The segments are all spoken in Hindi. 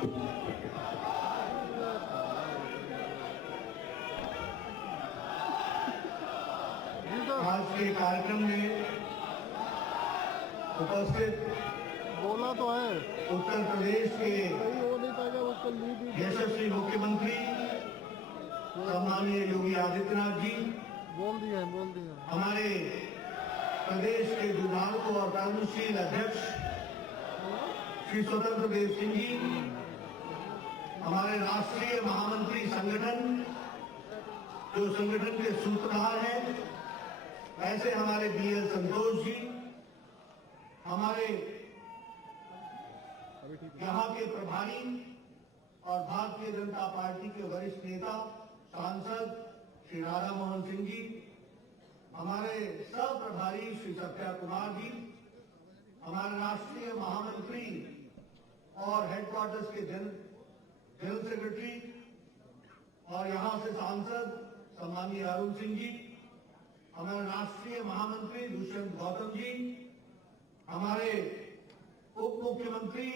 आज के कार्यक्रम में उपस्थित बोला तो है उत्तर प्रदेश के सही हो नहीं पाएगा उसको लीड यशस्वी मुख्यमंत्री सम्माननीय योगी आदित्यनाथ जी, बोल दिए हमारे प्रदेश के दुर्भाग्य और कर्मशील अध्यक्ष श्री स्वतंत्र देव सिंह जी, हमारे राष्ट्रीय महामंत्री संगठन जो संगठन के सूत्रधार हैं, ऐसे हमारे बीएल संतोष जी, हमारे यहाँ के प्रभारी और भारतीय जनता पार्टी के वरिष्ठ नेता सांसद श्री राधा मोहन सिंह जी, हमारे सह प्रभारी श्री सत्या कुमार जी, हमारे राष्ट्रीय महामंत्री और हेडक्वार्टर्स के जनरल सेक्रेटरी और यहाँ से सांसद सम्माननीय अरुण सिंह जी, हमारे राष्ट्रीय महामंत्री दुष्यंत गौतम जी, हमारे उप मुख्यमंत्री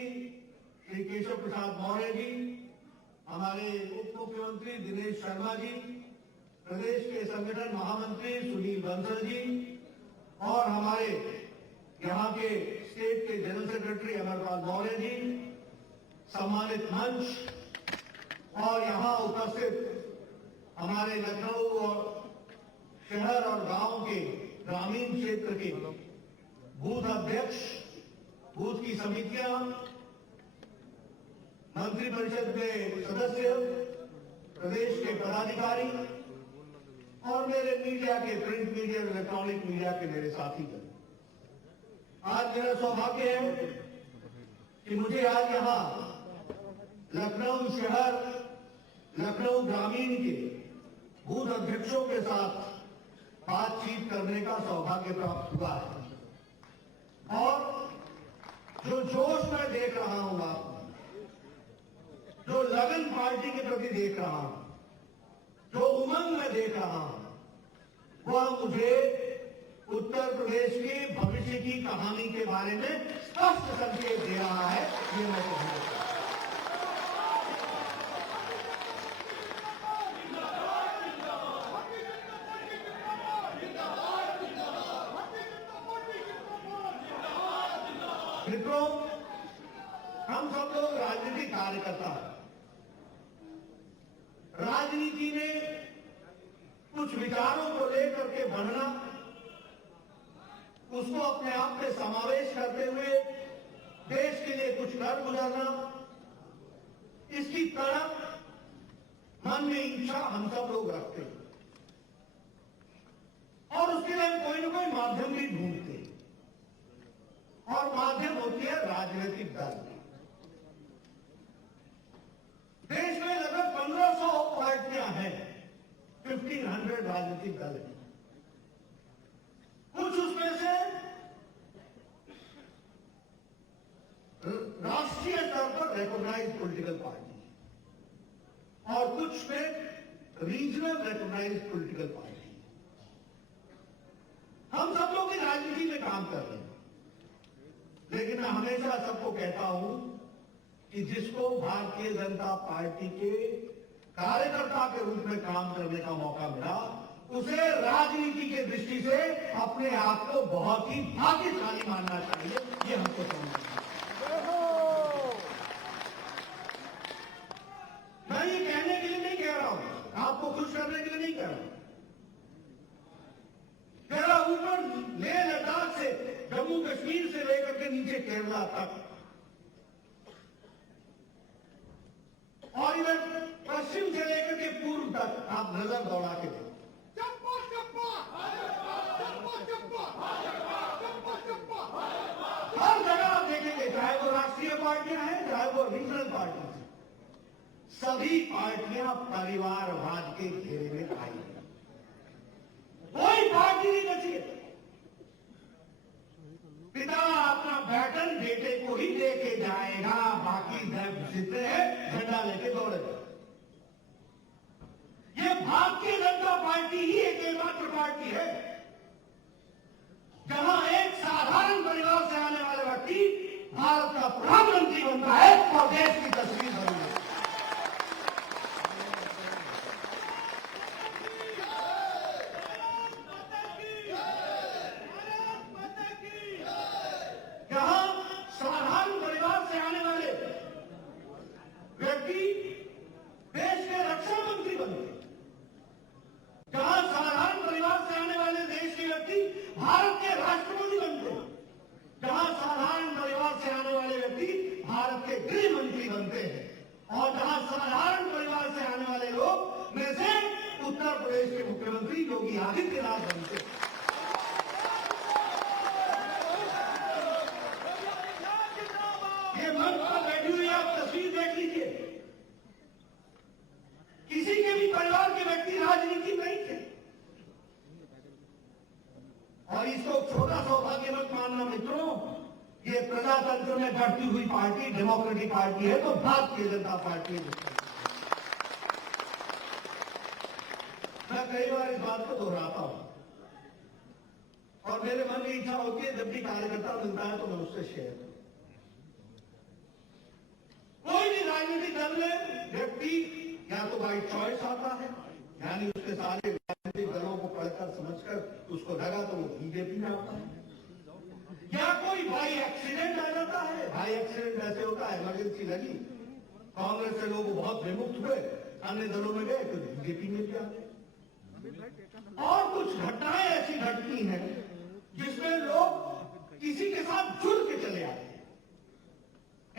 श्री केशव प्रसाद मौर्य जी, हमारे उप मुख्यमंत्री दिनेश शर्मा जी, प्रदेश के संगठन महामंत्री सुनील बंसल जी और हमारे यहाँ के स्टेट के जनरल सेक्रेटरी अमरपाल मौर्य जी, सम्मानित मंच और यहाँ उपस्थित हमारे लखनऊ और शहर और गांव के ग्रामीण क्षेत्र के बूथ अध्यक्ष, बूथ की समितियां, मंत्रिपरिषद में सदस्य, प्रदेश के पदाधिकारी और मेरे मीडिया के प्रिंट मीडिया और इलेक्ट्रॉनिक मीडिया के मेरे साथीगण, आज मेरा सौभाग्य है कि मुझे आज यहाँ लखनऊ शहर, लखनऊ ग्रामीण के बूथ अध्यक्षों के साथ बातचीत करने का सौभाग्य प्राप्त हुआ है और जो जोश मैं देख रहा हूं आप, जो लगन पार्टी के प्रति देख रहा हूं, जो उमंग में देख रहा हूं, वह मुझे उत्तर प्रदेश के भविष्य की कहानी के बारे में स्पष्ट संकेत दे रहा है। ये मैं कहूंगा मित्रों, हम सब लोग राजनीतिक कार्यकर्ता हैं। राजनीति में कुछ विचारों को लेकर के बढ़ना, उसको अपने आप में समावेश करते हुए देश के लिए कुछ कर गुजरना, इसकी तड़प मन में इच्छा हम सब लोग रखते हैं और उसके लिए हम कोई ना कोई माध्यम भी ढूंढते हैं और माध्यम होती है राजनीतिक दल। देश में लगभग 1500 पार्टियां हैं, 1500 राजनीतिक दल हैं। कुछ उसमें से राष्ट्रीय स्तर पर रिकॉग्नाइज्ड पॉलिटिकल पार्टी है और कुछ में रीजनल रिकॉग्नाइज्ड पॉलिटिकल पार्टी है। हम सब लोग इस राजनीति में काम कर रहे हैं, लेकिन मैं हमेशा सबको कहता हूं कि जिसको भारतीय जनता पार्टी के कार्यकर्ता के रूप में काम करने का मौका मिला, उसे राजनीति की दृष्टि से अपने आप को बहुत ही भाग्यशाली मानना चाहिए। ये हमको समझना चाहिए। मैं ये कहने के लिए नहीं कह रहा हूं, आपको खुश करने के लिए नहीं कह रहा हूं। मेरा ऊपर लेह लद्दाख से, जम्मू कश्मीर से लेकर के नीचे केरला तक और इधर पश्चिम से लेकर के पूर्व तक आप नजर दौड़ा के देखो, हर जगह आप देखेंगे, चाहे वो राष्ट्रीय पार्टियां हैं, चाहे वो रीजनल पार्टी हैं, सभी पार्टियां परिवारवाद के घेरे में आई हैं। कोई पार्टी नहीं बची है। पिता अपना बैटन बेटे को ही लेके जाएगा, बाकी जितने हैं झंडा लेके दौड़ेगा। ये भारतीय जनता पार्टी ही एकमात्र पार्टी है जहां एक साधारण परिवार से आने वाले व्यक्ति भारत का प्रधानमंत्री बनता है और देश की तस्वीर बदल जाती है। जहां साधारण परिवार से आने वाले व्यक्ति देश के रक्षा मंत्री बनते, जहां साधारण परिवार से आने वाले देश के व्यक्ति भारत के राष्ट्रपति बनते, जहां साधारण परिवार से आने वाले व्यक्ति भारत के गृह मंत्री बनते हैं और जहां साधारण परिवार से आने वाले लोग में से उत्तर प्रदेश के मुख्यमंत्री योगी आदित्यनाथ बनते हैं। ये मंच पर बैठी हुई आप तस्वीर देख लीजिए, किसी के भी परिवार के व्यक्ति राजनीति नहीं थे और इसको छोटा सौभाग्य मत मानना मित्रों, ये प्रजातंत्र में बढ़ती हुई पार्टी डेमोक्रेटिक पार्टी है तो भारतीय जनता पार्टी है। मैं कई बार इस बात को दोहराता हूं और मेरे मन में इच्छा होती है जब भी कार्यकर्ता मिलता है तो मैं उससे शेयर करूं। कोई भी राजनीतिक दल में व्यक्ति या तो बाई चॉइस आता है, यानी उसके सारे राजनीतिक दलों को पढ़कर समझकर उसको लगा तो वो बीजेपी में आता है, या कोई बाई एक्सीडेंट आ जाता है। बाई एक्सीडेंट ऐसे होता है, इमरजेंसी लगी, कांग्रेस से लोग बहुत विमुक्त हुए, अन्य दलों में गए तो बीजेपी में भी आ गए। और कुछ घटनाएं ऐसी घटती हैं जिसमें लोग किसी के साथ जुड़ के चले आते हैं,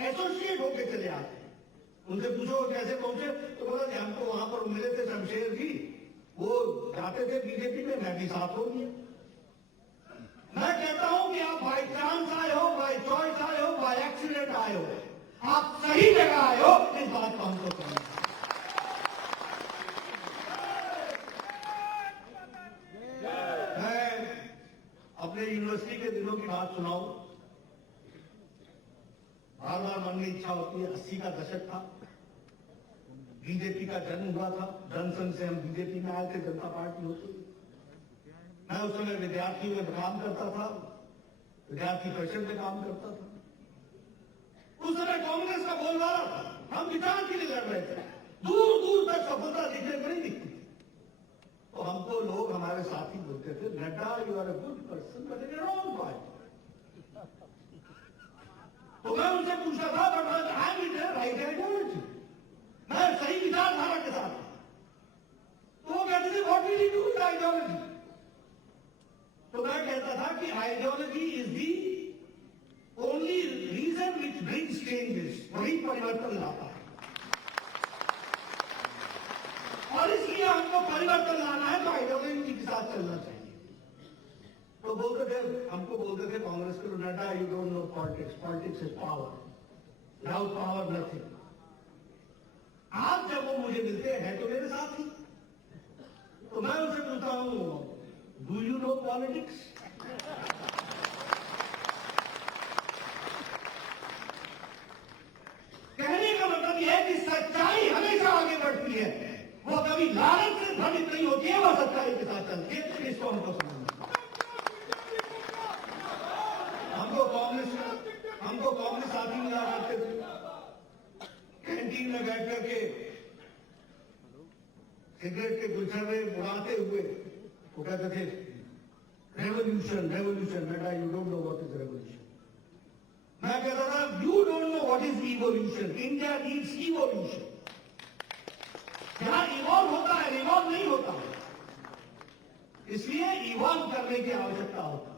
एसोसिएट होके चले आते हैं। उनसे पूछो कैसे पहुंचे तो बोला कि हमको वहां पर मिले थे शमशेर जी, वो जाते थे बीजेपी में, मैं भी साथ हो गया। मैं कहता हूं कि आप बाई चांस आए हो, बाई चॉइस आए हो, बाई एक्सीडेंट आए हो, आप सही जगह आए हो, इस बात को हमको समझना है। मैं अपने यूनिवर्सिटी के दिनों की बात सुनाऊं, बार बार मन में इच्छा होती है। 80 का दशक था, बीजेपी का जन्म हुआ था, जनसंघ से हम बीजेपी में आए थे, जनता पार्टी होती। मैं उस समय विद्यार्थी में काम करता था, विद्यार्थी परिषद में काम करता था। उस समय कांग्रेस का बोलबाला था, हम विचार के लिए लड़ रहे थे, दूर दूर तक सफलता दिखने को नहीं दिखती। तो हमको लोग हमारे साथी बोलते थे, Nadda you are a good person but in wrong party. तो मैं उनसे पूछता था but I am in right ideology, मैं सही विचारधारा के साथ। तो वो कहते थे what will you do with ideology. तो मैं कहता था कि ideology is the only reason which brings changes, वही परिवर्तन लाता है और इसलिए हमको परिवर्तन लाना है तो आइडियोलॉजी के साथ चलना चाहिए। तो बोलते थे, हमको बोलते थे कांग्रेस के लोग, Nadda you don't know politics, politics is power, without power nothing. आज जब वो मुझे मिलते हैं तो मेरे साथ ही, तो मैं उनसे पूछता हूं डू यू नो पॉलिटिक्स। कहने का मतलब यह है कि सच्चाई हमेशा आगे बढ़ती है, वो कभी लालच से भ्रमित नहीं होती है, वो सच्चाई के साथ चलती है। इसको हमको समझना, हमको कांग्रेस साथी मिला करते थे, कैंटीन में बैठ करके सिगरेट के गुलछर्रे उड़ाते हुए वो कहते थे revolution revolution. Nadda you don't know what is revolution. मैं कहता था you don't know what is evolution, India needs evolution. जहां इवॉल्व होता है रिवॉल्व नहीं होता, इसलिए इवॉल्व करने की आवश्यकता होती है।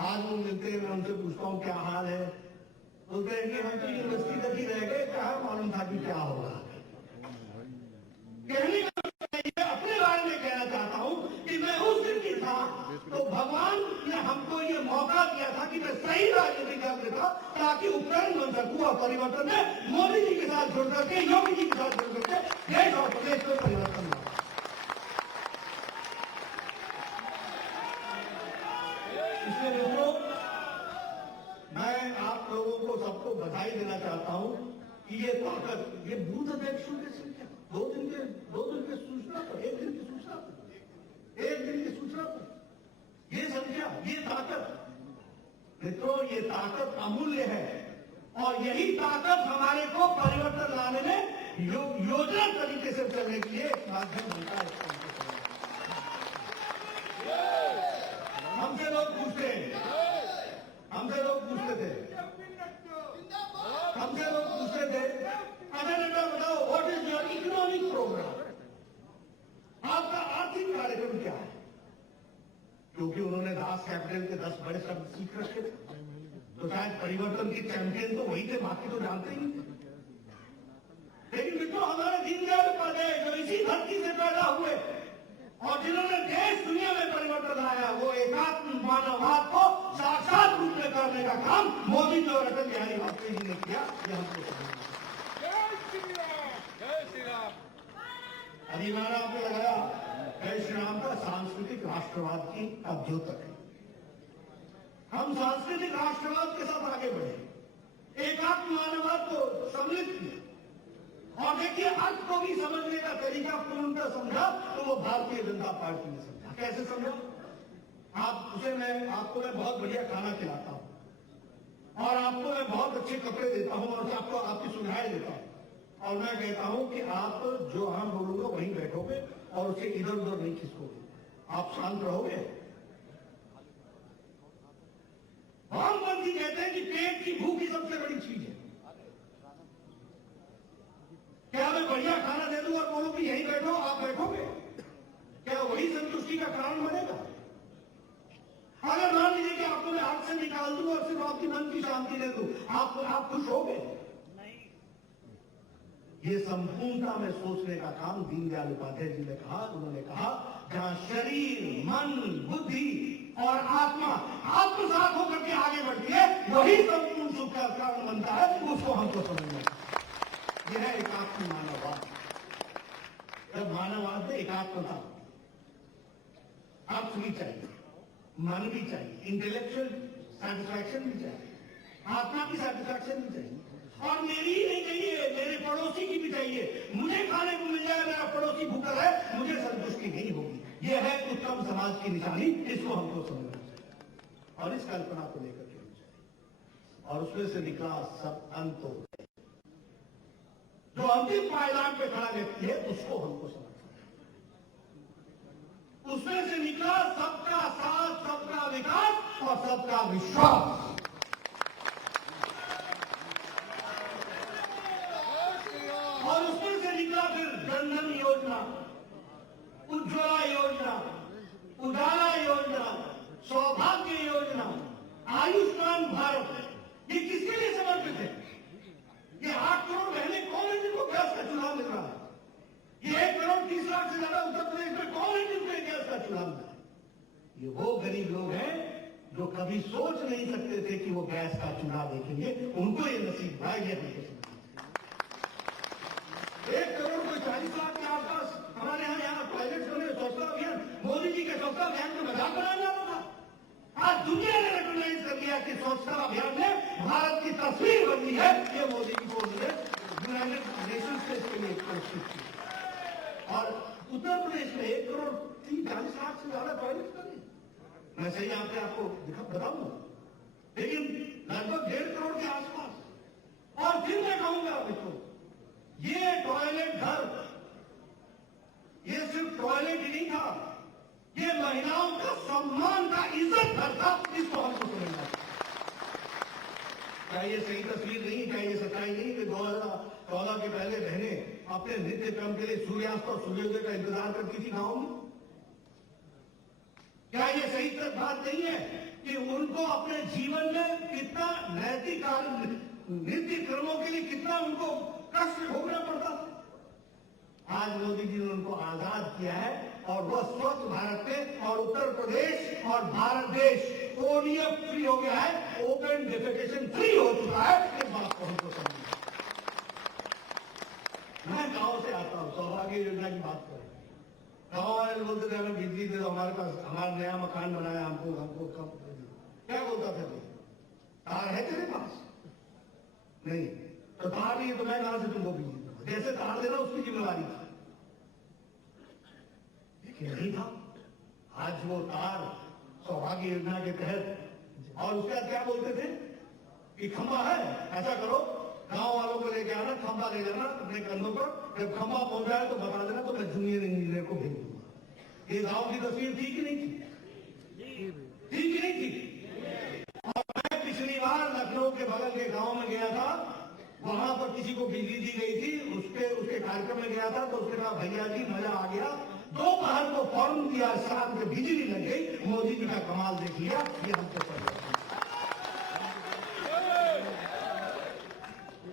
आज वो मिलते हैं, मैं उनसे पूछता हूं क्या हाल है, बोलते हैं कि हम तो यूनिवर्सिटी तक ही रह गए, क्या मालूम था कि क्या होगा। कहने का अपने बारे में कहना चाहता हूं कि मैं उस दिन की था तो भगवान ने हमको ये मौका दिया था कि मैं सही राजनीति कर था ताकि उपकरण बन सकूं और परिवर्तन में मोदी जी के साथ जुड़ करके, योगी जी के साथ जुड़ करके देश और प्रदेश में परिवर्तन हुआ। इसलिए मित्रों, मैं आप लोगों को सबको बधाई देना चाहता हूं कि ये ताकत, ये बूथ अध्यक्षों की संख्या, दो दिन के सूचना पर, एक दिन की सूचना पर, ये संख्या, ये ताकत, मित्रों, ये ताकत अमूल्य है और यही ताकत हमारे को परिवर्तन लाने में योजना तरीके से चलने के लिए माध्यम बनता है। हमसे लोग पूछते थे, अजय नड्डा बताओ, what is your economic program, आपका आर्थिक कार्यक्रम क्या है? क्योंकि उन्होंने दास कैपिटल के 10 बड़े शब्द सीख रखे थे, तो शायद परिवर्तन के चैंपियन तो वही थे, बाकी तो जानते ही नहीं। लेकिन मित्रों, हमारे दीनदयाल उपाध्याय जो इसी धरती से पैदा हुए और जिन्होंने देश दुनिया में परिवर्तन लाया, वो एकात्म मानववाद को साक्षात रूप में करने का काम मोदी जी और अटल बिहारी वाजपेयी जी ने किया। ये हमको समझना। अभी मैंने आपने लगाया जय श्री राम का सांस्कृतिक राष्ट्रवाद की अब द्योतक है। हम सांस्कृतिक राष्ट्रवाद के साथ आगे बढ़े, एकात्म मानववाद को सम्मिलित किया और देखिए अर्थ को भी समझने का तरीका पूर्णतः समझा तो वो भारतीय जनता पार्टी ने समझा। कैसे समझा? आपको मैं बहुत बढ़िया खाना खिलाता हूं और आपको मैं बहुत अच्छे कपड़े देता हूं और आपको आपकी सुविधाएं देता हूं और मैं कहता हूं कि आप जो हम बोलूंगा वहीं बैठोगे और उसे इधर उधर नहीं खिसकोगे, आप शांत रहोगे। वामपंथी कहते हैं कि पेट की भूख ही सबसे बड़ी चीज है। क्या मैं बढ़िया खाना दे दूं और बोलूं कि यहीं बैठो, आप बैठोगे? क्या वही संतुष्टि का कारण बनेगा? अगर मान लीजिए कि आपको मैं हाथ से निकाल दूं और सिर्फ आपकी मन की शांति दे दूं, आप खुश होगे? ये संपूर्णता में सोचने का काम दीनदयाल उपाध्याय जी ने कहा। उन्होंने कहा जहां शरीर, मन, बुद्धि और आत्मा आत्मसात होकर के आगे बढ़ती है, वही संपूर्ण सुख का कारण बनता है। उसको हमको समझना है। यह है एकात्म मानववाद। जब मानववाद में एकात्मता, अर्थ भी चाहिए, मन भी चाहिए, इंटेलेक्चुअल सेटिस्फैक्शन भी चाहिए, आत्मा की सेटिस्फैक्शन भी चाहिए और मेरी ही नहीं चाहिए, मेरे पड़ोसी की भी चाहिए। मुझे खाने को मिल जाए, मेरा पड़ोसी भूखा है, मुझे संतुष्टि नहीं होगी। यह है उत्तम समाज की निशानी। इसको हमको समझना चाहिए और इस कल्पना को लेकर के और उसमें से निकला सब अंत जो अंतिम पायदान पे खड़ा व्यक्ति है, उसको हमको समझना है। उसमें से निकला सबका साथ, सबका विकास और सबका विश्वास। और उसमें से निकला फिर जनधन योजना, उज्ज्वला योजना, उजाला योजना, सौभाग्य योजना, आयुष्मान भारत। ये किसके लिए समर्पित है? ये 8 करोड़ बहनें कौन है जिनको गैस का चूल्हा मिल रहा है? ये 1 करोड़ 30 लाख से ज्यादा उत्तर प्रदेश में कौन है जिनको गैस का चूल्हा मिल रहा है? ये वो गरीब लोग हैं जो कभी सोच नहीं सकते थे कि वो गैस का चूल्हा देखेंगे, उनको ये नसीब हुआ। ये हमको 1 करोड़ कोई 40 लाख के आसपास हमारे यहाँ टॉयलेट्स बने। स्वच्छता अभियान, मोदी जी के स्वच्छता अभियान में मजाक बनाया जा रहा था। आज दुनिया ने रिकॉग्नाइज कर लिया कि स्वच्छता अभियान में भारत की तस्वीर बदली है। ये मोदी जी को यूनाइटेड नेशंस से इसके लिए पुरस्कृत किया। और उत्तर प्रदेश में 1 करोड़ 40 लाख से ज्यादा टॉयलेट्स बने। मैं सही आपको बताऊंगा, लेकिन लगभग 1.5 करोड़ के आसपास। और फिर मैं कहूंगा मित्रों, ये टॉयलेट घर, ये सिर्फ टॉयलेट ही नहीं था, ये महिलाओं का सम्मान का इज्जत घर था। इसको हमको समझना। क्या ये सही तस्वीर नहीं? क्या ये सच्चाई नहीं कि 2014 के पहले बहनें अपने नित्य क्रम के लिए सूर्यास्त और सूर्योदय का इंतजार करती थी गांव में? क्या ये सही बात नहीं है कि उनको अपने जीवन में कितना नैतिक नित्य कर्मों के लिए कितना उनको कष्ट भोगना पड़ता था? आज मोदी जी ने उनको आजाद किया है और वह स्वच्छ भारत में और उत्तर प्रदेश और भारत देश ओडीएफ फ्री हो गया है, ओपन डिफेकेशन फ्री हो चुका है। इस बात को हमको समझना। मैं गांव से आता हूं, सौभाग्य योजना की बात करें, गांव वाले बोलते थे हमें बिजली दे दो, हमारे पास हमारा नया मकान बनाया, हमको कब क्या बोलता था? तार है तेरे पास? नहीं तो तार नहीं है तो मैं कहां से तुमको बिजली दूंगा? जैसे तार देना उसकी जिम्मेवारी थी, लेकिन नहीं था। आज वो तार सौभाग्य योजना के तहत और उसके बाद क्या बोलते थे कि खंबा है, ऐसा करो गांव वालों को लेके आना, खंबा ले जाना अपने कंधों पर, जब खंबा पहुंच जाए तो बता देना, तो मैं जूनियर इंजीनियर को भेज दूंगा। ये गांव की तस्वीर थी कि नहीं थी? थी कि नहीं थी? और मैं पिछली बार लखनऊ के बगल के गांव में गया था, वहां पर किसी को बिजली दी गई थी, उसके कार्यक्रम में गया था, तो उसने कहा भैया जी मजा आ गया, दोपहर को फौरन दिया, शाम को बिजली लग गई, मोदी जी का कमाल देख लिया, ये हमको पता।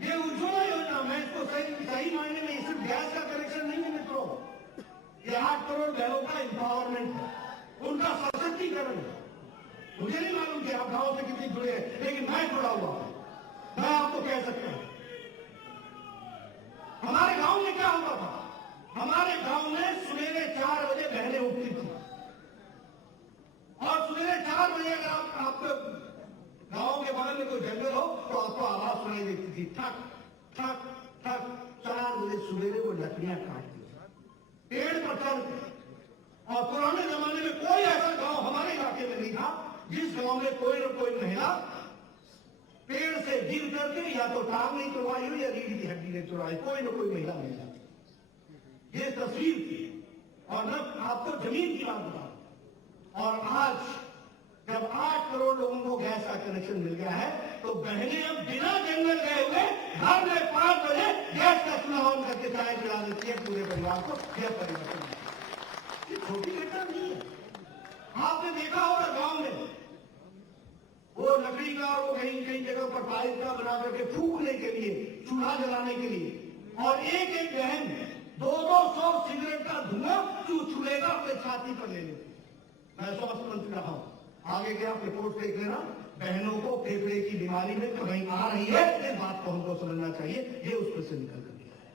ये उज्ज्वला योजना, मैं इसको सही मायने में सिर्फ गैस का कनेक्शन नहीं है मित्रों, ये 8 करोड़ बहनों का एम्पावरमेंट है, उनका सशक्तिकरण है। मुझे नहीं मालूम कि आप गांव से कितने जुड़े हैं, लेकिन मैं जुड़ा हुआ हूं। मैं आपको कह सकता हूं हमारे गांव में क्या होता था। हमारे गांव में सवेरे 4 बजे बहनें उठती थी, और सवेरे 4 बजे अगर आपको गांव के बगल में कोई जंगल हो तो आपको आवाज सुनाई देती थी, ठक ठक ठक। 4 बजे सवेरे वो लकड़ियां काटती पेड़ पर चढ़। और पुराने जमाने में कोई ऐसा गांव हमारे इलाके में नहीं था जिस गांव में कोई न कोई महिला पेड़ से गिर करके या तो टांग नहीं तोड़वाई हो या रीढ़ की हड्डी नहीं तोड़वाई, कोई न कोई महिला मिल जाती। ये तस्वीर थी। और न आपको जमीन की बात बता, और आज जब 8 करोड़ लोगों को गैस का कनेक्शन मिल गया है, तो बहनें अब बिना जंगल गए हुए घर में 5 बजे गैस का चूल्हा ऑन करके चाय पिला देती है पूरे परिवार को। यह परिवर्तन ये छोटी घटना नहीं है। आपने देखा होगा गांव में वो लकड़ी का, और वो कहीं कहीं जगह पर पाइप का बना करके फूकने के लिए, चूल्हा जलाने के लिए, और एक एक बहन 200 सिगरेट का धुआं चूल्हे का अपने छाती पर ले लेती। मैं स्वास्थ्य मंत्री रहा हूं, आगे के आप रिपोर्ट देख लेना, बहनों को फेफड़े की बीमारी में कहीं आ रही है, इस बात को हमको समझना चाहिए, ये उस पर से निकल कर गया है।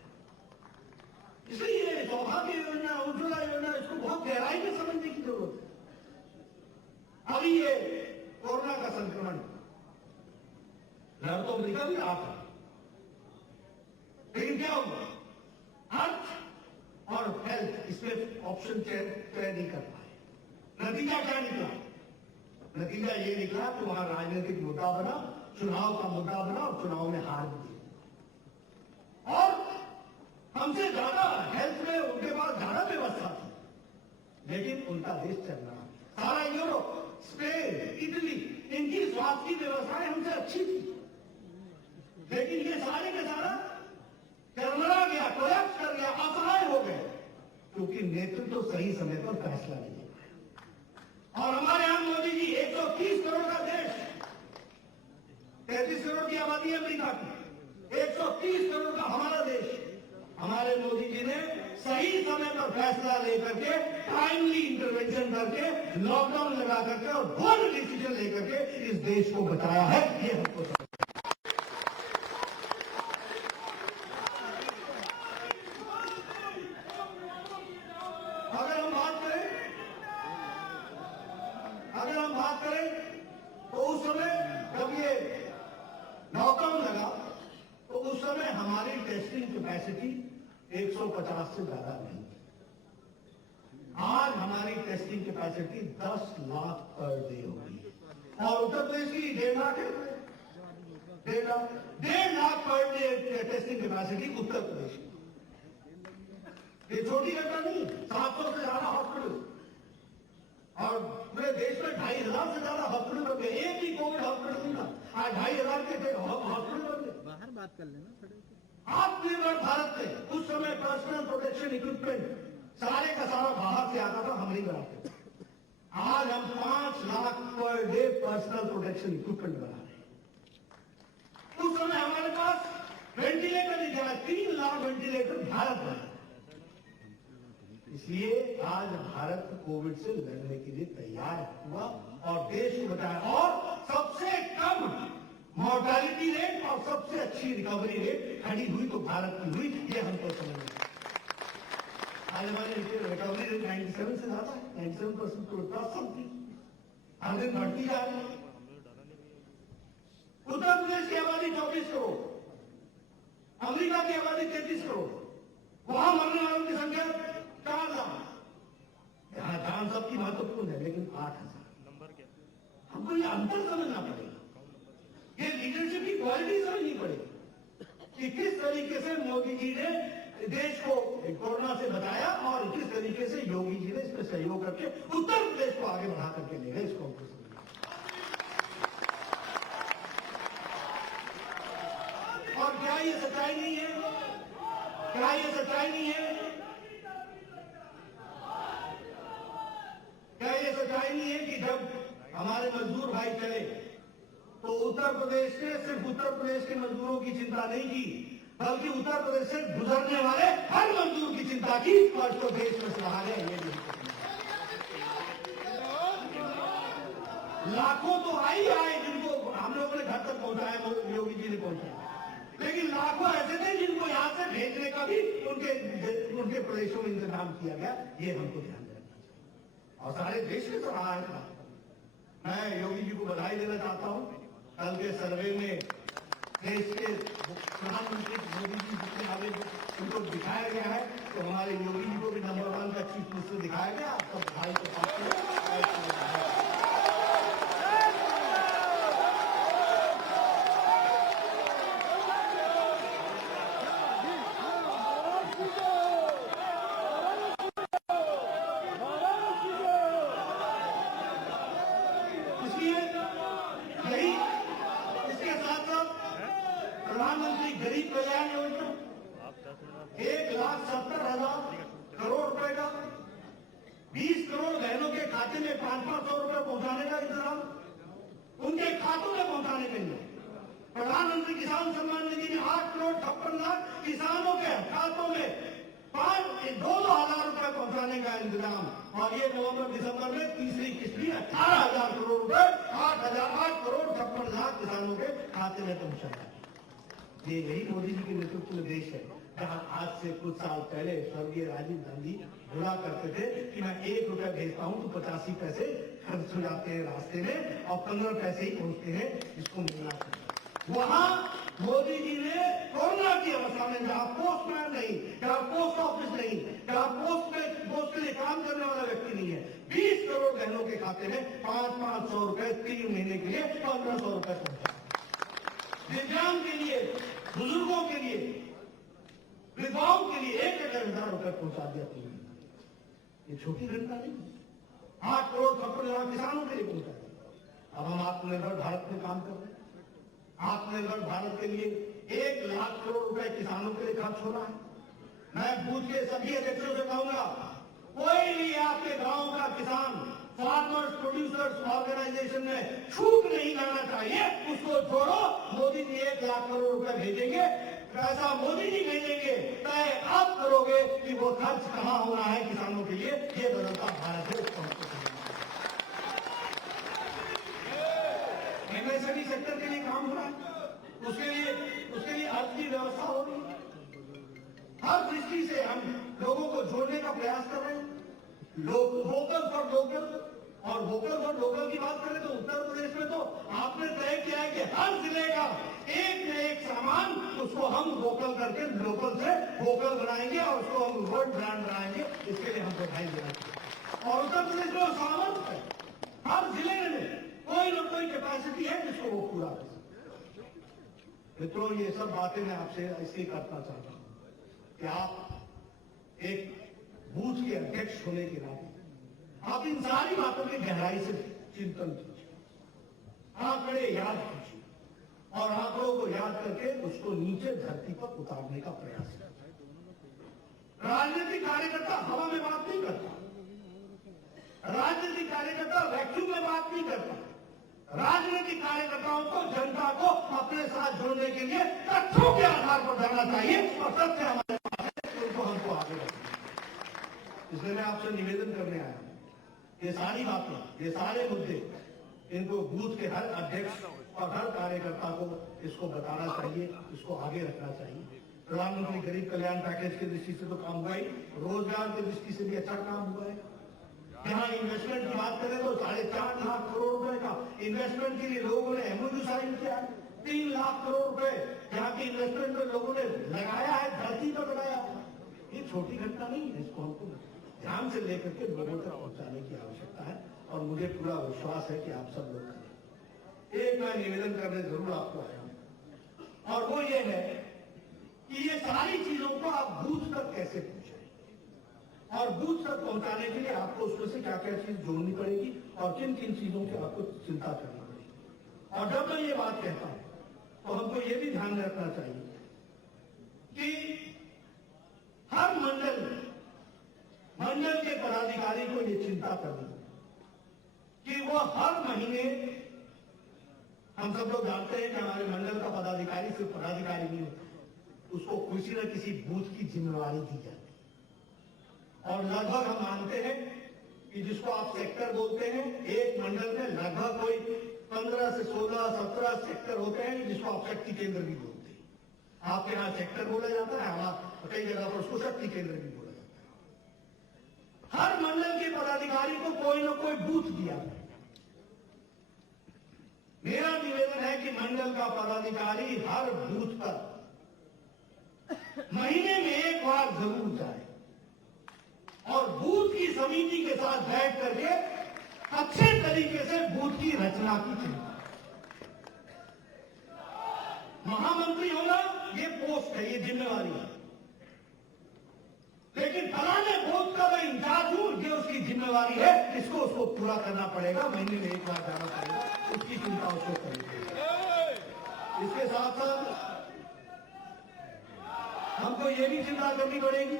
इसलिए सौभाग्य योजना, उज्ज्वला योजना, इसको बहुत गहराई में समझने की जरूरत है। अभी ये कोरोना का संक्रमण लड़ तो अमेरिका भी रहा था, लेकिन क्या हुआ, अर्थ और हेल्थ इसमें ऑप्शन तय नहीं कर पाए। नतीजा क्या निकला? नतीजा ये निकला कि वहां राजनीतिक मुद्दा बना, चुनाव का मुद्दा बना, और चुनाव में हार दी। और हमसे ज्यादा हेल्थ में उनके पास ज्यादा व्यवस्था थी, लेकिन उनका देश चल रहा, सारा यूरोप, स्पेन, इटली, इनकी स्वास्थ्य की व्यवस्थाएं हमसे अच्छी थी, लेकिन ये सारे के सारा करमरा गया, कोलैप्स कर गया, असहाय हो गए, क्योंकि नेतृत्व तो सही समय पर फैसला नहीं है। और हमारे यहां मोदी जी 130 करोड़ का देश, 33 करोड़ की आबादी है अमेरिका की, 130 करोड़ का हमारा देश, हमारे मोदी जी ने सही समय पर फैसला लेकर के, टाइमली इंटरवेंशन करके, लॉकडाउन लगा करके और बोल्ड डिसीजन लेकर के इस देश को बचाया है। ये हमको अगर हम बात करें तो उस समय जब ये लॉकडाउन लगा तो उस समय हमारी टेस्टिंग कैपेसिटी 150 से ज्यादा नहीं थी। आज हमारी testing capacity 10 lakh per day होगी, और उत्तर प्रदेश की 1.5 लाख है, 1.5 lakh per day testing capacity Uttar Pradesh की। ये छोटी घटना नहीं, 700 से ज्यादा हॉस्पिटल, और पूरे देश में 2,500 से ज्यादा हॉस्पिटल बन गए। एक भी कोविड हॉस्पिटल नहीं था, आज 2,500 के हॉस्पिटल बन गए। बाहर बात कर लेना। आत्मनिर्भर भारत में उस समय पर्सनल प्रोटेक्शन इक्विपमेंट सारे का सारा बाहर से आता था, हम नहीं बनाते। आज हम 5 lakh per day personal protection equipment बना रहे हैं। उस समय हमारे पास वेंटिलेटर नहीं था, 3 लाख वेंटिलेटर भारत में। इसलिए आज भारत कोविड से लड़ने के लिए तैयार हुआ और देश को बचाया, और सबसे कम मॉर्टेलिटी रेट और सबसे अच्छी रिकवरी रेट खड़ी हुई तो भारत की हुई, ये हमको समझना है। आज हमारी रिकवरी रेट 97 से ज्यादा है, 97% को प्लस समथिंग, हर दिन बढ़ती जा रही है। उत्तर प्रदेश की आबादी 24 करोड़, अमेरिका की आबादी 33 करोड़, वहां मरने वालों की संख्या 4 लाख। यहाँ जान सबकी महत्वपूर्ण है, लेकिन 8,000 नंबर क्या? हमको ये अंतर समझना पड़ेगा, ये लीडरशिप की क्वालिटी समझनी पड़ेगी कि किस तरीके से मोदी जी ने देश को कोरोना से बचाया और किस तरीके से योगी जी ने इसमें सहयोग करके उत्तर प्रदेश को आगे बढ़ा करके ले गए। इसको हमको समझना। और क्या ये सच्चाई नहीं है? क्या ये सच्चाई नहीं है? क्या ये सच्चाई नहीं है कि जब हमारे मजदूर भाई चले तो उत्तर प्रदेश ने सिर्फ उत्तर प्रदेश के मजदूरों की चिंता नहीं की, बल्कि उत्तर प्रदेश से गुजरने वाले हर मजदूर की चिंता की और इसको देश में सराहा गया। ये लाखों तो आई आए जिनको हम लोगों ने घर तक पहुंचाया, योगी जी ने पहुंचाया, लेकिन लाखों ऐसे थे जिनको यहां से भेजने का भी उनके प्रदेशों में इंतजाम किया गया। ये हमको ध्यान देना चाहिए और सारे देश ने सराहा है। मैं योगी जी को बधाई देना चाहता हूं। कल के सर्वे में देश के प्रधानमंत्री मोदी जी जितने आगे उनको दिखाया गया है, तो हमारे योगी जी को भी नंबर 1 का चीफ मिनिस्टर दिखाया गया। आप सब भाई को प्रधानमंत्री गरीब कल्याण योजना 1,70,000 करोड़ रुपए का 20 करोड़ बहनों के खाते में 500-500 रुपए पहुंचाने का इंतजाम, उनके खातों में पहुंचाने के लिए प्रधानमंत्री किसान सम्मान निधि में 8 करोड़ 56 लाख किसानों के खातों में 2,000 रुपए पहुंचाने का इंतजाम। और ये नवंबर दिसंबर में तीसरी किस्त भी 18,000 करोड़ रुपए 8 करोड़ 56 लाख किसानों के खाते में पहुंचाया। ये यही मोदी जी के नेतृत्व में देश है, जहां आज से कुछ साल पहले स्वर्गीय राजीव गांधी बोला करते थे कि मैं 1 रुपया भेजता हूं तो 85 पैसे खर्च हो जाते हैं रास्ते में और 15 पैसे ही पहुंचते हैं जिसको मिलना चाहिए। वहां मोदी जी ने कोरोना की अवस्था में जहां पोस्टमैन नहीं, जहां पोस्ट ऑफिस नहीं, जहां पोस्ट के लिए काम करने वाला व्यक्ति नहीं है, 20 करोड़ बहनों के खाते में 500-500 रुपए 3 महीने के लिए 1,500 रुपए पहुंचा। दिव्यांग के लिए, बुजुर्गों के लिए, विधवाओं के लिए 1,000 रुपए पहुंचा दिया। ये छोटी घटना नहीं, 8 करोड़ 56 लाख किसानों के लिए पहुंचा दिया। अब हम आत्मनिर्भर भारत में काम कर रहे हैं। आत्मनिर्भर भारत के लिए 1 लाख करोड़ रुपए किसानों के लिए खर्च हो रहा है। मैं बूथ के सभी अध्यक्षों से कहूंगा, कोई भी आपके गांव का किसान फार्मर्स प्रोड्यूसर्स ऑर्गेनाइजेशन में छूट नहीं करना चाहिए, उसको जोड़ो। मोदी जी 1 लाख करोड़ रुपए भेजेंगे, पैसा मोदी जी भेजेंगे, तय आप करोगे कि वो खर्च कहां होना है किसानों के लिए। ये बदलता भारत है, उसको हमको एमएसएमई सेक्टर के लिए काम हो रहा है, उसके लिए अर्थ की व्यवस्था हो रही है। हर दृष्टि से हम लोगों को जोड़ने का प्रयास कर रहे हैं। वोकल फॉर लोकल, और वोकल फॉर लोकल की बात करें तो उत्तर प्रदेश में तो आपने तय किया है कि हर जिले का एक न एक सामान उसको हम वोकल करके लोकल से वोकल बनाएंगे और उसको हम वर्ल्ड ब्रांड बनाएंगे। इसके लिए हम बधाई देंगे। और उत्तर प्रदेश में सामर्थ है, हर जिले में कोई न कोई कैपेसिटी है जिसको वो पूरा कर सकते। मित्रों, ये सब बातें मैं आपसे इसलिए करना चाहता हूं कि आप एक बूथ के अध्यक्ष होने के नाते आप इन सारी बातों की गहराई से चिंतन कीजिए, आंकड़े याद कीजिए और आंकड़ों को याद करके उसको नीचे धरती पर उतारने का प्रयास कीजिए। राजनीतिक कार्यकर्ता हवा में बात नहीं करता, राजनीतिक कार्यकर्ता वैक्यूम में बात नहीं करता। राजनीतिक कार्यकर्ताओं को, जनता को अपने साथ जोड़ने के लिए तथ्यों के आधार पर जाना चाहिए और तथ्य हमारे पास है, उनको हमको आगे बढ़ाना। इसलिए मैं आपसे निवेदन करने आया हूं, ये सारी बातें, ये सारे मुद्दे, इनको बूथ के हर अध्यक्ष और हर कार्यकर्ता को इसको बताना चाहिए, इसको आगे रखना चाहिए। प्रधानमंत्री गरीब कल्याण पैकेज की दृष्टि से तो काम हुआ ही, रोजगार की दृष्टि से भी अच्छा काम हुआ है। यहाँ इन्वेस्टमेंट की बात करें तो 4.5 लाख करोड़ रुपए का इन्वेस्टमेंट के लिए लोगों ने एमओयू साइन किया है। 3 लाख करोड़ रुपए यहाँ की इन्वेस्टमेंट में लोगों ने लगाया है, धरती पर लगाया। ये छोटी घटना नहीं है, इसको हमको ध्यान से लेकर के लोगों तक पहुंचाने की आवश्यकता है और मुझे पूरा विश्वास है कि आप सब लोग करें। एक मैं निवेदन करने जरूर आपको आया हूं, और वो ये है कि ये सारी चीजों को आप बूथ तक कैसे पहुंचाएंगे, और बूथ तक पहुंचाने के लिए आपको उसमें से क्या क्या चीज जोड़नी पड़ेगी और किन किन चीजों की आपको चिंता करनी पड़ेगी। और जब मैं ये बात कहता हूं तो हमको ये भी ध्यान में रखना चाहिए कि हर मंडल के पदाधिकारी को ये चिंता करनी कि वो हर महीने, हम सब लोग जानते हैं कि हमारे मंडल का पदाधिकारी सिर्फ पदाधिकारी नहीं होता, उसको किसी न किसी बूथ की जिम्मेवारी दी जाती है। और लगभग हम मानते हैं कि जिसको आप सेक्टर बोलते हैं, एक मंडल में लगभग कोई 15 से 16, 17 सेक्टर होते हैं, जिसको आप शक्ति केंद्र भी बोलते हैं। आपके यहाँ सेक्टर बोला जाता है, हमारे कई जगह पर उसको शक्ति केंद्र भी बोला जाता है। हर मंडल के पदाधिकारी को कोई न कोई बूथ दिया है। मेरा निवेदन है कि मंडल का पदाधिकारी हर बूथ पर महीने में एक बार जरूर जाए और बूथ की समिति के साथ बैठ करके अच्छे तरीके से बूथ की रचना की चिंता। महामंत्री होना ये पोस्ट है, ये जिम्मेवारी है, लेकिन फलाने बूथ का मैं इंचार्ज हूं, ये उसकी जिम्मेवारी है, इसको उसको पूरा करना पड़ेगा, महीने में एक बार जाना पड़ेगा, उसकी चिंता उसको करनी पड़ेगी। इसके साथ साथ हमको ये भी चिंता करनी पड़ेगी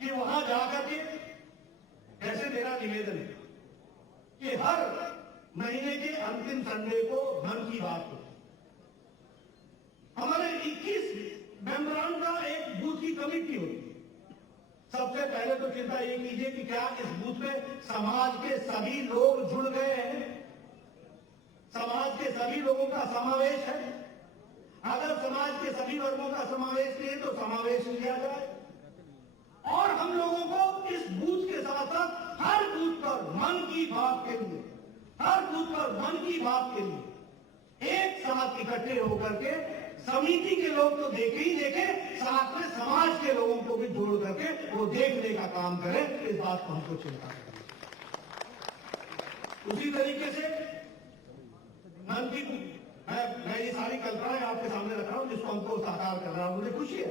कि वहां जाकर के, जैसे मेरा निवेदन है कि हर महीने के अंतिम संडे को मन की बात हो, हमारे 21 मेंबरान का एक बूथ की कमेटी होती है। सबसे पहले तो चिंता ये कीजिए कि क्या इस बूथ में समाज के सभी लोग जुड़ गए हैं, समाज के सभी लोगों का समावेश है। अगर समाज के सभी वर्गों का समावेश नहीं है तो समावेश किया जाए, और हम लोगों को इस बूथ के साथ साथ हर बूथ पर मन की बात के लिए, हर बूथ पर मन की बात के लिए एक साथ इकट्ठे होकर के समिति के लोग तो देखे ही देखे, साथ में समाज के लोगों को भी जोड़ करके वो देखने का काम करें, इस बात को हमको चिंता है। उसी तरीके से मन की मैं ये सारी कल्पनाएं आपके सामने रख रहा हूं, जिसको हमको साकार कर रहा हूं। मुझे खुशी है,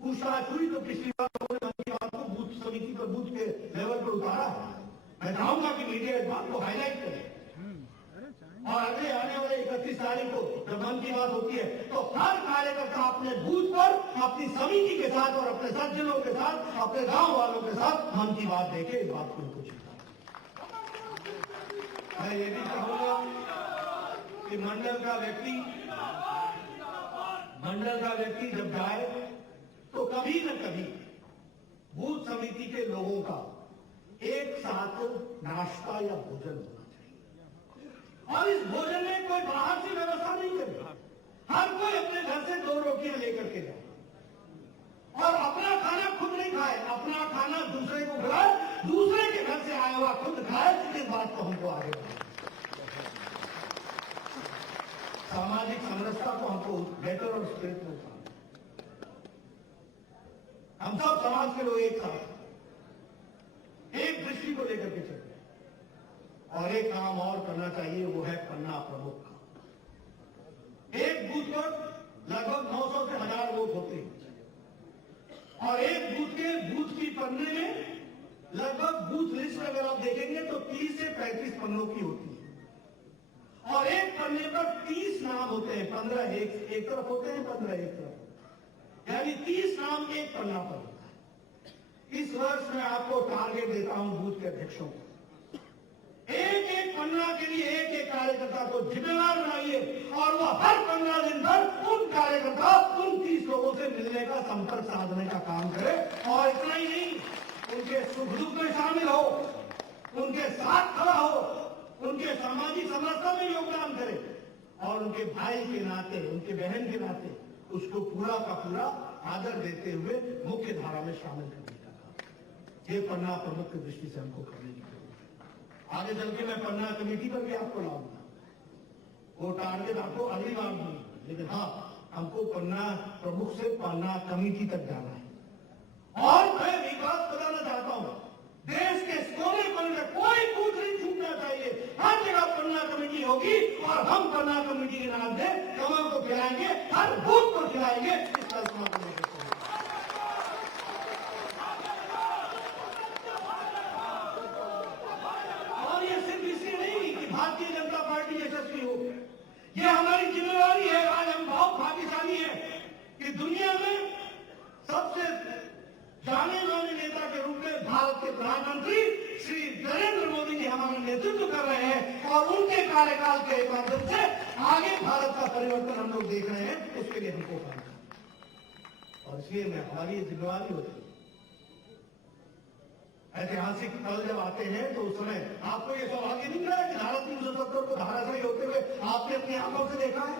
पूछताछ हुई तो पिछली बार मन की बात को बूथ समिति पर, बूथ के लेवल पर उतारा है। मैं चाहूंगा कि मीडिया इस बात को हाईलाइट करे, और अगले आने वाले 31 तारीख को जब मन की बात होती है तो हर कार्यकर्ता अपने बूथ पर अपनी समिति के साथ और अपने सज्जनों के साथ, अपने गांव वालों के साथ मन की बात देखे, इस बात को उनको चिंता। मैं ये भी चाहूंगा कि मंडल का व्यक्ति जब जाए तो कभी न कभी बूथ समिति के लोगों का एक साथ नाश्ता या भोजन होना चाहिए, और इस भोजन में कोई बाहर से व्यवस्था नहीं करे। हर कोई अपने घर से 2 रोटियां लेकर के जाए और अपना खाना खुद नहीं खाए, अपना खाना दूसरे को खिलाए, दूसरे के घर से आया हुआ खुद खाए। इस बात को हमको आगे बढ़ाना, सामाजिक समरसता को हमको बेहतर और स्पिरिट में उतारना। हम सब समाज के लोग एक साथ एक दृष्टि को लेकर के चलते हैं, और एक काम और करना चाहिए, वो है पन्ना प्रमुख का। एक बूथ पर लगभग 900 से 1000 लोग होते हैं, और एक बूथ की पन्ने में लगभग बूथ लिस्ट अगर आप देखेंगे तो 30 से 35 पन्नों की होती है, और एक पन्ने पर 30 नाम होते हैं, 15 एक तरफ होते हैं, 15 एक तरफ, यानी 30 नाम एक पन्ना पर होता है। इस वर्ष मैं आपको टारगेट देता हूं बूथ के अध्यक्षों को, एक एक पन्ना के लिए एक एक कार्यकर्ता को जिम्मेदार बनाइए, और वह हर 15 दिन पर उन कार्यकर्ता, उन 30 लोगों से मिलने का, संपर्क साधने का काम करे। और इतना ही नहीं, उनके सुख दुख में शामिल हो, उनके साथ खड़ा हो, उनके सामाजिक समरसता में योगदान करे, और उनके भाई के नाते, उनके बहन के नाते उसको पूरा का पूरा आदर देते हुए मुख्य धारा में शामिल करने का काम, ये पन्ना प्रमुख की दृष्टि से हमको करने की जरूरत है। आगे चल के मैं पन्ना कमेटी पर भी आपको लाऊंगा, वो टारगेट आपको अगली बार दूंगा, लेकिन हाँ, हमको पन्ना प्रमुख से पन्ना कमेटी तक जाना है। और मैं भी बात बताना चाहता हूं, देश के कोने कोने में कोई बूथ नहीं छूटना चाहिए, हर जगह पन्ना होगी और हम पन्ना कमेटी के नाम से कमर को खिलाएंगे, हर बूथ को खिलाएंगे। इस कल्पना को लेकर और ये सिर्फ इसलिए नहीं कि भारतीय जनता पार्टी यशस्वी हो, ये हमारी जिम्मेवारी है। आज हम बहुत भाग्यशाली हैं कि दुनिया में सबसे जाने माने नेता के रूप में भारत के प्रधानमंत्री श्री नरेंद्र मोदी जी हमारा नेतृत्व कर रहे हैं और उनके कार्यकाल के माध्यम से आगे भारत का परिवर्तन हम लोग देख रहे हैं। उसके लिए हमको काम करना और इसलिए मैं हमारी जिम्मेवारी होती है। ऐतिहासिक पल जब आते हैं तो उस समय आपको ये सौभाग्य नहीं मिला कि धारा 370 को धाराशायी होते हुए आपने अपनी आंखों से देखा है।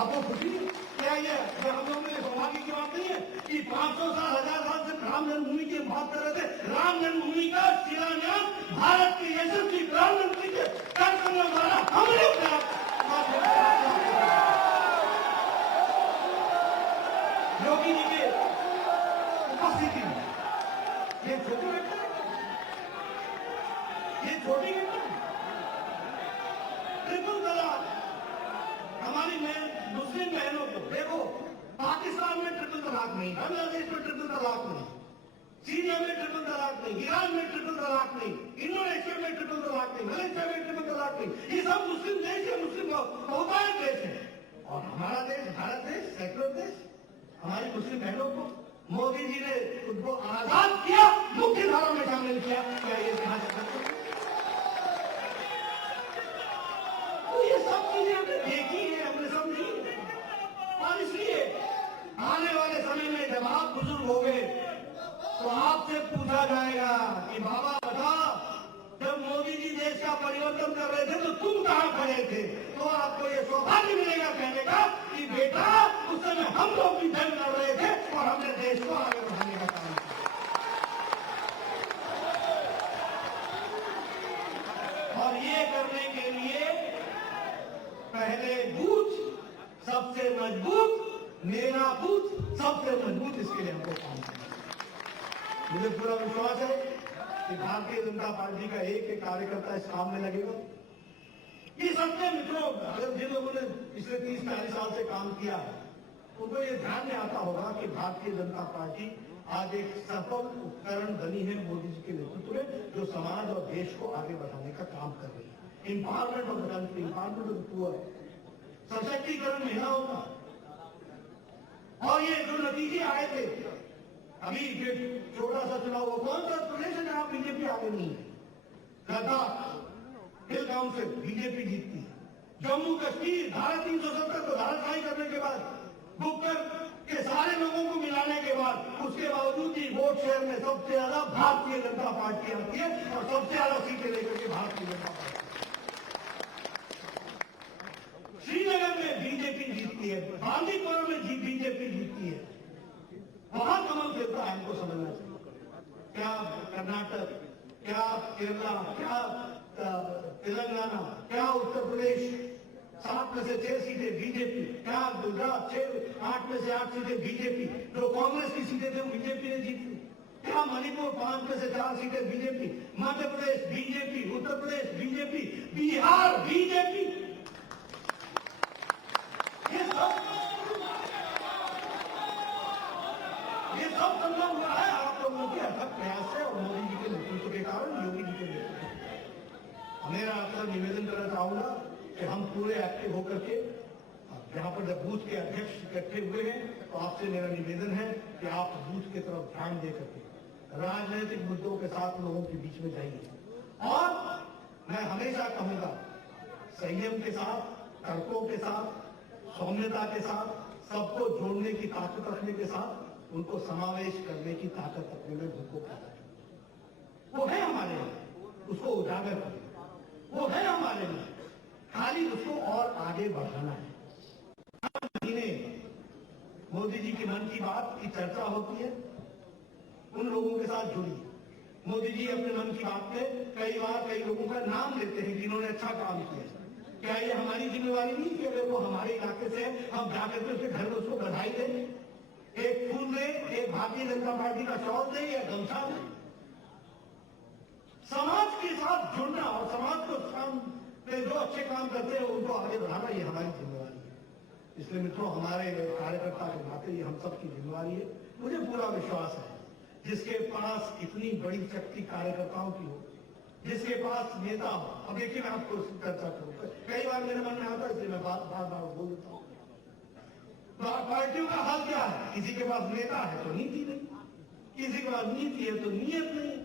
आपको खुशी क्या ये हम लोगों में सौभाग्य की बात नहीं है कि 500 साल 1000 साल से राम जन्मभूमि की बात कर रहे थे। राम जन्मभूमि का शिलान्यास भारत के यशस्वी प्रधानमंत्री के कार्यक्रम द्वारा हमने योगी जी के उपस्थिति में ये छोटी घटना ये छोटी घटना ट्रिपल तलाक हमारी मुस्लिम बहनों को देखो, पाकिस्तान में ट्रिपल तलाक नहीं, बांग्लादेश में ट्रिपल तलाक नहीं, सीरिया में ट्रिपल तलाक नहीं, ईरान में ट्रिपल तलाक नहीं, इंडोनेशिया में ट्रिपल तलाक नहीं, मलेशिया में ट्रिपल तलाक नहीं। ये सब मुस्लिम देश है, मुस्लिम बहुतायत देश है। और हमारा देश, भारत देश, सेक्युलर देश, हमारी मुस्लिम बहनों को मोदी जी ने उनको आजाद किया, मुख्य धारा में शामिल किया। क्या ये ये सब चीजें हमने देखी है, हमने समझी। और इसलिए आने वाले समय में जब आप बुजुर्ग हो गए तो आपसे पूछा जाएगा कि बाबा बता, जब मोदी जी देश का परिवर्तन कर रहे थे तो तुम कहां खड़े थे? तो आपको ये सौभाग्य मिलेगा कहने का कि बेटा उस समय हम लोग भी जंग कर रहे थे और हमने देश को आगे बढ़ाने का काम किया। और ये करने के लिए पहले बूथ सबसे मजबूत, मेरा बूथ सबसे मजबूत, इसके लिए हमको काम करना है। मुझे पूरा विश्वास है कि भारतीय जनता पार्टी का एक एक कार्यकर्ता इस काम में लगेगा। ये सबके मित्रों, अगर जिन लोगों ने पिछले 30-40 साल से काम किया है उनको ये ध्यान में आता होगा कि भारतीय जनता पार्टी आज एक सफल उपकरण बनी है मोदी जी के नेतृत्व में, जो समाज और देश को आगे बढ़ाने का काम कर रही है। Empowerment of the country, empowerment of the poor, सशक्तिकरण महिलाओं का। और ये जो नतीजे आए थे अभी ये छोटा सा चुनाव हुआ, कौन सा प्रदेश है जहां बीजेपी आगे नहीं है? लद्दाख हिल काउंसिल बीजेपी जीतती है। जम्मू कश्मीर धारा 370 को धाराशायी करने के बाद, बुकर के सारे लोगों को मिलाने के बाद, उसके बावजूद भी वोट शेयर में सबसे ज्यादा भारतीय जनता पार्टी आती है और सबसे ज्यादा सीटें लेकर के भारतीय जनता पार्टी। श्रीनगर में बीजेपी जीतती है, बांदीपुर में बीजेपी जीतती है। वहां कमल खेलता है, हमको समझना चाहिए। क्या कर्नाटक, क्या केरला, क्या तेलंगाना, क्या उत्तर प्रदेश, 7 में से 6 सीटें बीजेपी, क्या गुजरात 8 में से 8 सीटें बीजेपी, जो कांग्रेस की सीटें थे वो बीजेपी ने जीती। क्या मणिपुर 5 में से 4 सीटें BJP, Madhya Pradesh BJP, Uttar Pradesh BJP, Bihar BJP. ये सब संभव हुआ है आप लोगों के अथक प्रयास से और मोदी जी के नेतृत्व के कारण, योगी जी के नेतृत्व। मेरा आपसे निवेदन करना चाहूंगा कि हम पूरे एक्टिव होकर के यहाँ पर जब बूथ के अध्यक्ष इकट्ठे हुए हैं तो आपसे मेरा निवेदन है कि आप बूथ की तरफ ध्यान दे करके राजनीतिक मुद्दों के साथ लोगों के बीच में जाइए। और मैं हमेशा कहूंगा संयम के साथ, तर्कों के साथ, सौम्यता के साथ, सबको जोड़ने की ताकत रखने के साथ उनको समावेश करने की ताकत अपने में उनको पैदा है। वो है हमारे में, उसको उजागर करें। वो है हमारे में, खाली उसको और आगे बढ़ाना है। हर महीने मोदी जी की मन की बात की चर्चा होती है, उन लोगों के साथ जुड़िए। मोदी जी अपने मन की बात में कई बार कई लोगों का नाम लेते हैं जिन्होंने अच्छा काम किया। क्या ये हमारी जिम्मेवारी नहीं कि अगर वो हमारे इलाके से हम जाकर के उसके घर में उसको बधाई दें, एक फूल दें, एक भारतीय जनता पार्टी का शॉल दें या गमछा दें? समाज के साथ जुड़ना और समाज को पे जो अच्छे काम करते हैं उनको आगे बढ़ाना, ये हमारी जिम्मेवारी है। इसलिए मित्रों, हमारे कार्यकर्ता के नाते ये हम सबकी जिम्मेवारी है। मुझे पूरा विश्वास है, जिसके पास इतनी बड़ी शक्ति कार्यकर्ताओं की हो, जिसके पास नेता हो। अब देखिए, मैं आपको चर्चा करूँ, कई बार मेरे मन में आता है, इसलिए मैं बार बार बोल देता हूँ। पार्टियों का हाल क्या है? किसी के पास नेता है तो नीति नहीं, किसी के पास नीति है तो नियत नहीं,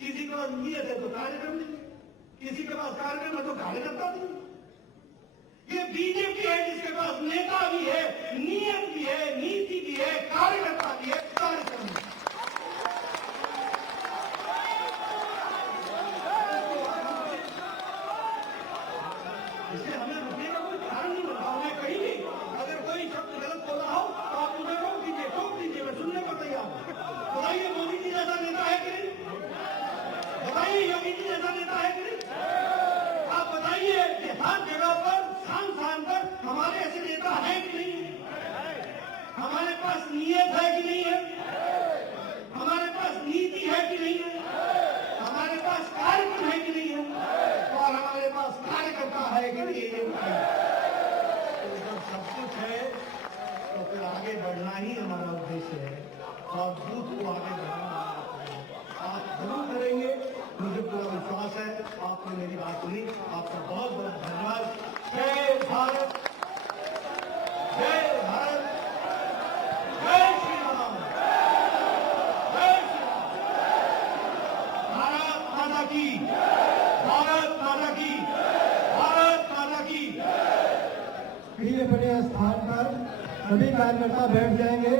किसी के पास नियत है तो कार्यक्रम नहीं, किसी के पास कार्यक्रम है तो कार्यकर्ता नहीं। ये बीजेपी है जिसके पास नेता भी है, नियत भी है, नीति भी है, कार्यकर्ता भी है, कार्यक्रम भी है। इसलिए हमें रुकने का कोई कारण नहीं बनता। हमें कहीं भी अगर कोई शब्द गलत बोल रहा हो तो आप मुझे रोक दीजिए, मैं सुनने को तैयार हूं। बताइए, मोदी जी जैसा नेता है कि नहीं? बताइए, योगी जी जैसा नेता है कि नहीं? आप बताइए कि हर जगह पर स्थान पर हमारे ऐसे नेता हैं कि नहीं? हमारे पास नियत है कि नहीं है? हमारे पास नीति है कि नहीं है? हमारे पास कार्यक्रम है कि नहीं है? और हमारे पास कार्यकर्ता है कि नहीं है? तो जब सब कुछ है तो फिर आगे बढ़ना ही हमारा उद्देश्य है, और बूथ को आगे बढ़ाना आप जरूर करेंगे, मुझे पूरा विश्वास है। आपने मेरी बात सुनी, आपका बहुत बहुत धन्यवाद। जय भारत, जय भारत, जय श्री राम, जय श्री राम। भारत माता की, भारत माता की, भारत माता की। प्रिय बड़े स्थान पर सभी कार्यकर्ता बैठ जाएंगे।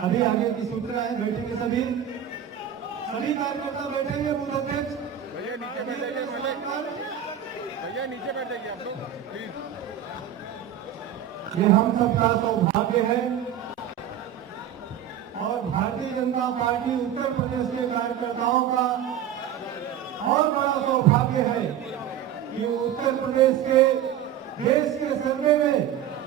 अभी आगे की सूचना है, बैठेंगे सभी कार्यकर्ता बैठेंगे। बूथ अध्यक्ष भैया नीचे बैठ जाइए, भैया नीचे बैठ जाइए आप लोग प्लीज। ये हम सबका सौभाग्य है और भारतीय जनता पार्टी उत्तर प्रदेश के कार्यकर्ताओं का और बड़ा सौभाग्य है कि उत्तर प्रदेश के देश के सर्वे में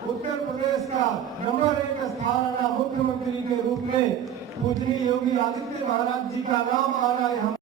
उत्तर प्रदेश का नंबर 1 स्थान आना, मुख्यमंत्री के रूप में पूजनीय योगी आदित्य महाराज जी का नाम आ रहा है।